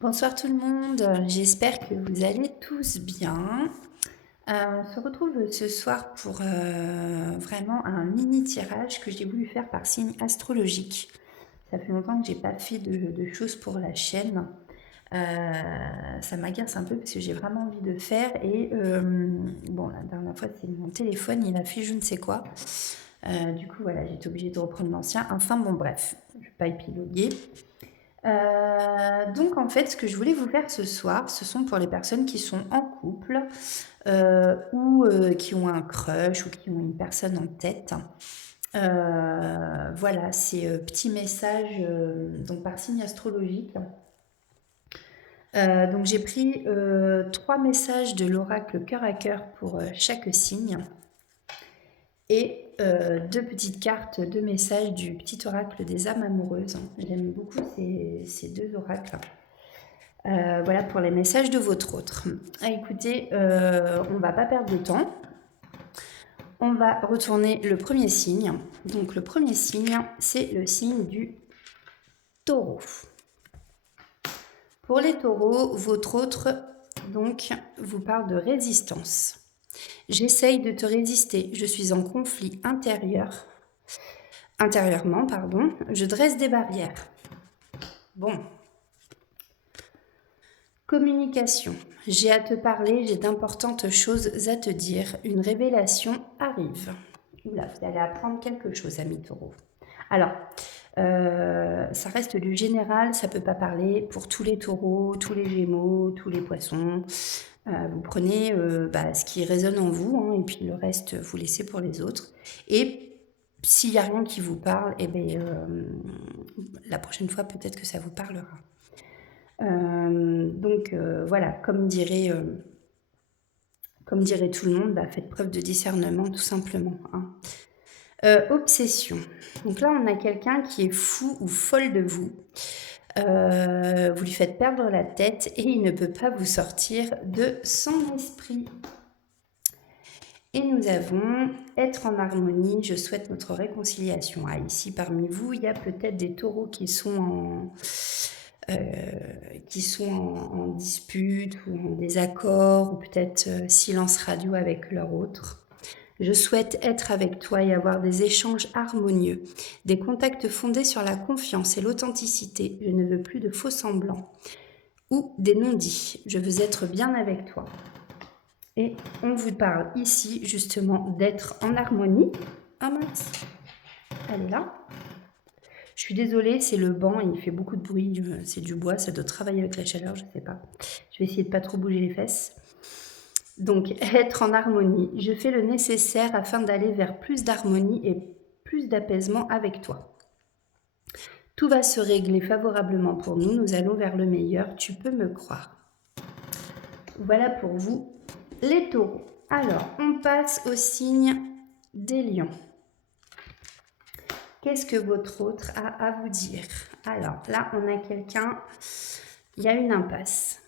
Bonsoir tout le monde, j'espère que vous allez tous bien. On se retrouve ce soir pour vraiment un mini tirage que j'ai voulu faire par signe astrologique. Ça fait longtemps que j'ai pas fait de choses pour la chaîne. Ça m'agace un peu parce que j'ai vraiment envie de faire et bon, la dernière fois c'est mon téléphone, il a fait je ne sais quoi. Du coup voilà, j'ai été obligée de reprendre l'ancien. Enfin bon bref, je vais pas épiloguer. Donc en fait, ce que je voulais vous faire ce soir, ce sont pour les personnes qui sont en couple ou qui ont un crush ou qui ont une personne en tête. Voilà, c'est petit message donc par signe astrologique. Donc j'ai pris 3 messages de l'oracle cœur à cœur pour chaque signe et 2 petites cartes de messages du petit oracle des âmes amoureuses. J'aime beaucoup ces 2 oracles. Voilà pour les messages de votre autre. Ah, écoutez, on va pas perdre de temps. On va retourner le premier signe. Donc le premier signe, c'est le signe du taureau. Pour les taureaux, votre autre donc vous parle de résistance. J'essaye de te résister, je suis en conflit intérieurement, pardon, je dresse des barrières. Bon. Communication. J'ai à te parler, j'ai d'importantes choses à te dire. Une révélation arrive. Oula, vous allez apprendre quelque chose, amis taureaux. Alors, ça reste du général, ça ne peut pas parler pour tous les taureaux, tous les gémeaux, tous les poissons. Vous prenez ce qui résonne en vous, hein, et puis le reste, vous laissez pour les autres. Et s'il n'y a rien qui vous parle, eh bien, la prochaine fois, peut-être que ça vous parlera. Voilà, comme dirait tout le monde, faites preuve de discernement tout simplement, hein. Obsession. Donc là, on a quelqu'un qui est fou ou folle de vous. Vous lui faites perdre la tête et il ne peut pas vous sortir de son esprit. Et nous avons être en harmonie, je souhaite notre réconciliation. Ah, ici, parmi vous, il y a peut-être des taureaux qui sont en dispute ou en désaccord, ou peut-être silence radio avec leur autre. Je souhaite être avec toi et avoir des échanges harmonieux, des contacts fondés sur la confiance et l'authenticité. Je ne veux plus de faux semblants ou des non-dits. Je veux être bien avec toi. Et on vous parle ici justement d'être en harmonie. Ah mince, elle est là. Je suis désolée, c'est le banc, il fait beaucoup de bruit, c'est du bois, ça doit travailler avec la chaleur, je ne sais pas. Je vais essayer de pas trop bouger les fesses. Donc, être en harmonie. Je fais le nécessaire afin d'aller vers plus d'harmonie et plus d'apaisement avec toi. Tout va se régler favorablement pour nous, nous allons vers le meilleur, tu peux me croire. Voilà pour vous, les taureaux. Alors, on passe au signe des lions. Qu'est-ce que votre autre a à vous dire? Alors, là, on a quelqu'un, il y a une impasse.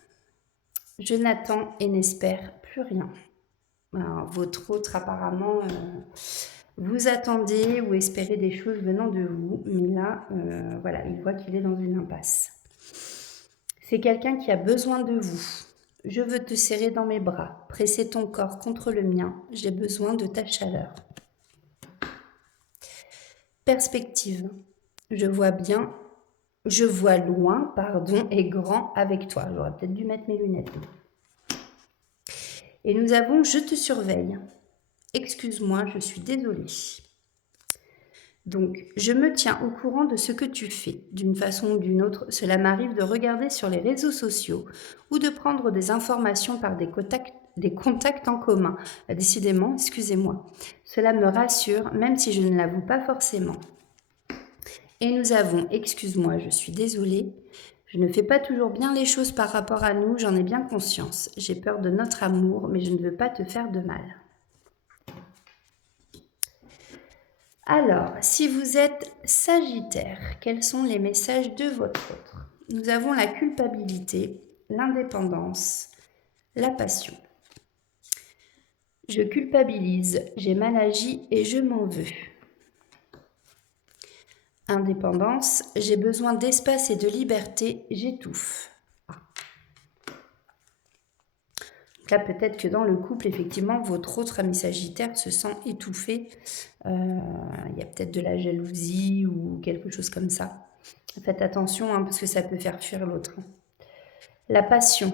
Je n'attends et n'espère plus rien. Alors, votre autre, apparemment, vous attendez ou espérez des choses venant de vous, mais là, voilà, il voit qu'il est dans une impasse. C'est quelqu'un qui a besoin de vous. Je veux te serrer dans mes bras, presser ton corps contre le mien. J'ai besoin de ta chaleur. Perspective. Je vois loin, pardon, et grand avec toi. J'aurais peut-être dû mettre mes lunettes. Et nous avons je te surveille. Excuse-moi, je suis désolée. Donc, je me tiens au courant de ce que tu fais. D'une façon ou d'une autre, cela m'arrive de regarder sur les réseaux sociaux ou de prendre des informations par des contacts en commun. Décidément, excusez-moi. Cela me rassure, même si je ne l'avoue pas forcément. Et nous avons, excuse-moi, je suis désolée. Je ne fais pas toujours bien les choses par rapport à nous, j'en ai bien conscience. J'ai peur de notre amour, mais je ne veux pas te faire de mal. Alors, si vous êtes Sagittaire, quels sont les messages de votre autre? Nous avons la culpabilité, l'indépendance, la passion. Je culpabilise, j'ai mal agi et je m'en veux. Indépendance, j'ai besoin d'espace et de liberté, j'étouffe. Là, peut-être que dans le couple, effectivement, votre autre ami Sagittaire se sent étouffé. Il y a peut-être de la jalousie ou quelque chose comme ça. Faites attention, hein, parce que ça peut faire fuir l'autre. La passion.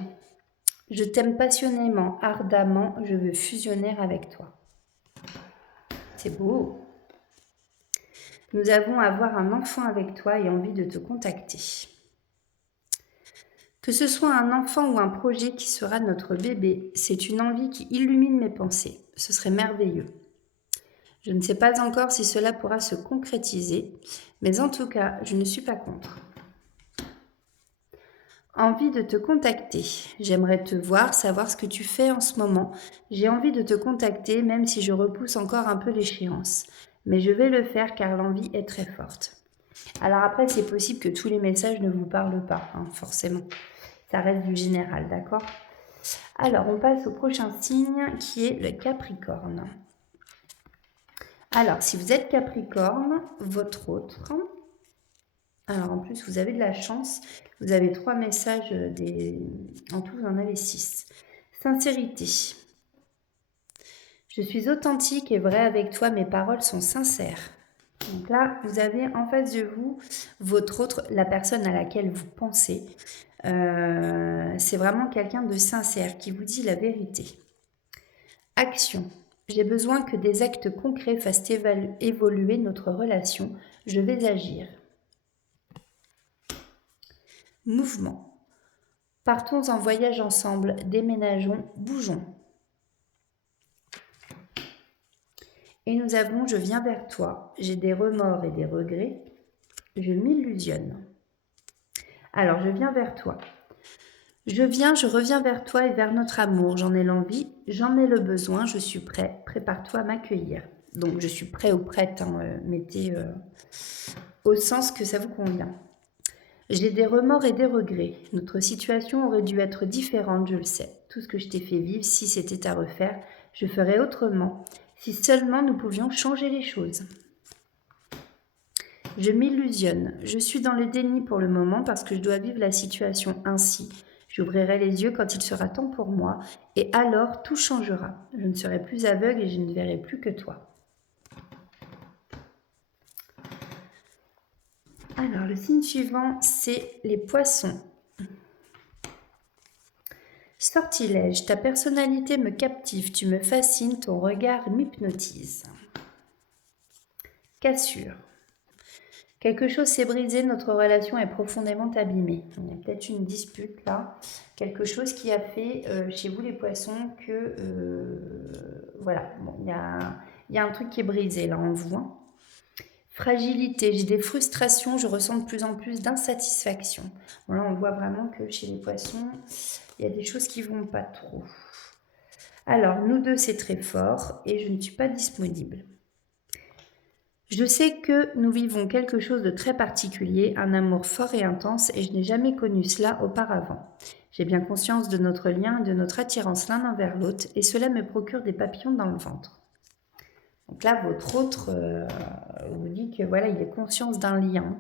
Je t'aime passionnément, ardemment, je veux fusionner avec toi. C'est beau. Nous avons à avoir un enfant avec toi et envie de te contacter. Que ce soit un enfant ou un projet qui sera notre bébé, c'est une envie qui illumine mes pensées. Ce serait merveilleux. Je ne sais pas encore si cela pourra se concrétiser, mais en tout cas, je ne suis pas contre. Envie de te contacter. J'aimerais te voir, savoir ce que tu fais en ce moment. J'ai envie de te contacter, même si je repousse encore un peu l'échéance. Mais je vais le faire car l'envie est très forte. Alors après, c'est possible que tous les messages ne vous parlent pas, hein, forcément. Ça reste du général, d'accord? Alors, on passe au prochain signe qui est le Capricorne. Alors, si vous êtes Capricorne, votre autre... Alors, en plus, vous avez de la chance. Vous avez 3 messages, en tout, vous en avez 6. Sincérité. Je suis authentique et vraie avec toi, mes paroles sont sincères. Donc là, vous avez en face de vous votre autre, la personne à laquelle vous pensez. C'est vraiment quelqu'un de sincère qui vous dit la vérité. Action. J'ai besoin que des actes concrets fassent évoluer notre relation. Je vais agir. Mouvement. Partons en voyage ensemble, déménageons, bougeons. Et nous avons je viens vers toi, j'ai des remords et des regrets, je m'illusionne. Alors je viens vers toi. Je reviens vers toi et vers notre amour. J'en ai l'envie, j'en ai le besoin, je suis prêt. Prépare-toi à m'accueillir. Donc je suis prêt ou prête, hein, mettez au sens que ça vous convient. J'ai des remords et des regrets. Notre situation aurait dû être différente, je le sais. Tout ce que je t'ai fait vivre, si c'était à refaire, je ferais autrement. Si seulement nous pouvions changer les choses. Je m'illusionne. Je suis dans le déni pour le moment parce que je dois vivre la situation ainsi. J'ouvrirai les yeux quand il sera temps pour moi et alors tout changera. Je ne serai plus aveugle et je ne verrai plus que toi. Alors, le signe suivant, c'est les poissons. Sortilège, ta personnalité me captive, tu me fascines, ton regard m'hypnotise. Cassure. Quelque chose s'est brisé, notre relation est profondément abîmée. Il y a peut-être une dispute là, quelque chose qui a fait chez vous les poissons que, voilà, bon, il y a un truc qui est brisé là en vous. Hein. Fragilité, j'ai des frustrations, je ressens de plus en plus d'insatisfaction. Bon, là, on voit vraiment que chez les poissons, il y a des choses qui vont pas trop. Alors, nous deux, c'est très fort et je ne suis pas disponible. Je sais que nous vivons quelque chose de très particulier, un amour fort et intense, et je n'ai jamais connu cela auparavant. J'ai bien conscience de notre lien et de notre attirance l'un envers l'autre, et cela me procure des papillons dans le ventre. Donc là, votre autre vous dit que voilà, il a conscience d'un lien.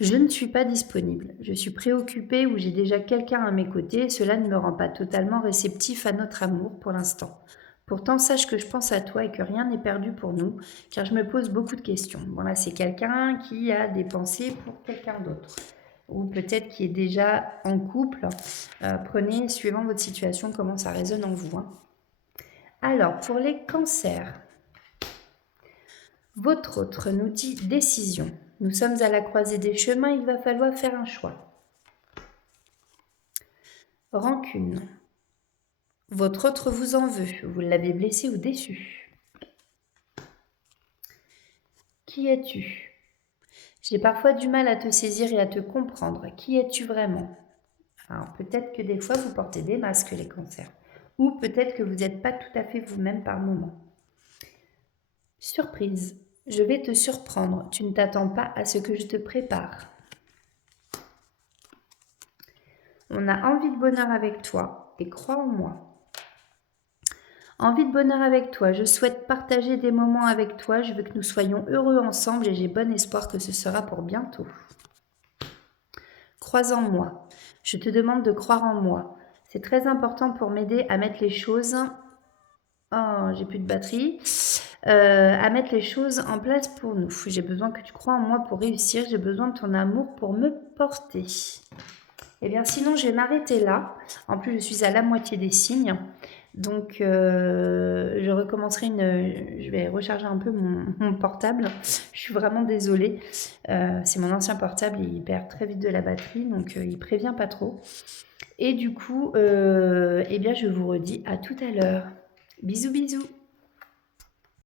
Je ne suis pas disponible. Je suis préoccupée ou j'ai déjà quelqu'un à mes côtés, et cela ne me rend pas totalement réceptif à notre amour pour l'instant. Pourtant, sache que je pense à toi et que rien n'est perdu pour nous, car je me pose beaucoup de questions. Bon là, c'est quelqu'un qui a des pensées pour quelqu'un d'autre, ou peut-être qui est déjà en couple. Prenez, suivant votre situation, comment ça résonne en vous. Hein. Alors, pour les cancers, votre autre nous dit décision. Nous sommes à la croisée des chemins, il va falloir faire un choix. Rancune. Votre autre vous en veut, vous l'avez blessé ou déçu. Qui es-tu? J'ai parfois du mal à te saisir et à te comprendre. Qui es-tu vraiment? Alors peut-être que des fois vous portez des masques les cancers. Ou peut-être que vous n'êtes pas tout à fait vous-même par moment. Surprise. Je vais te surprendre. Tu ne t'attends pas à ce que je te prépare. On a envie de bonheur avec toi et crois en moi. Envie de bonheur avec toi. Je souhaite partager des moments avec toi. Je veux que nous soyons heureux ensemble et j'ai bon espoir que ce sera pour bientôt. Crois en moi. Je te demande de croire en moi. C'est très important pour m'aider à mettre les choses. Oh, j'ai plus de batterie. À mettre les choses en place pour nous. J'ai besoin que tu crois en moi pour réussir. J'ai besoin de ton amour pour me porter. Eh bien, sinon, je vais m'arrêter là. En plus, je suis à la moitié des signes. Donc, je recommencerai je vais recharger un peu mon portable. Je suis vraiment désolée. C'est mon ancien portable et il perd très vite de la batterie, donc il prévient pas trop. Et du coup, eh bien, je vous redis à tout à l'heure. Bisous, bisous.